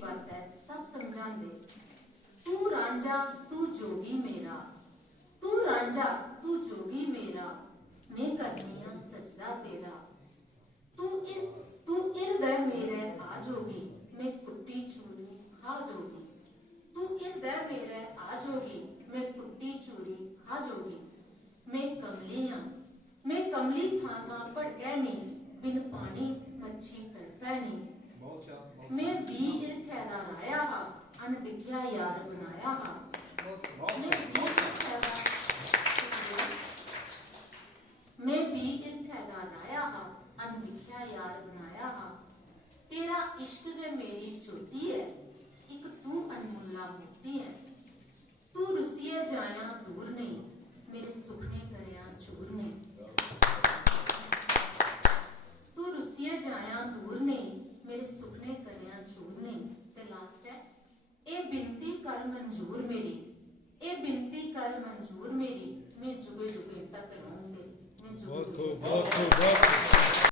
बात है सब समझान दे। तू रांझा तू जोगी मेरा, तू रांझा तू जोगी मेरा, मैं करनिया सजदा तेरा। तू इर्दय मेरे आ जोगी, मैं कुट्टी चूरी खा जोगी। तू इर्दय मेरे आ जोगी, मैं कुट्टी चूरी खा जोगी। मैं कमली थां थां भटकै नी, बिन पानी मच्छी तड़फै नी। मैं बी इरखे दा राया हा, अनदिख्या यार बनाया हा। मैं बी इरखे दा राया हा, अनदिख्या यार बनाया हा। तेरा इश्क दे मेरी चोटी है, एक तू अनमुल्ला मोती है। तू रुसिए जाया दूर नहीं, मेरे सुखने करया चूर नहीं। तू रुसिए जाया दूर नहीं, मेरे सुखने करया चूर नहीं। ते लास्ट है, ए बिनती कर मंजूर मेरी, ए बिनती कर मंजूर मेरी,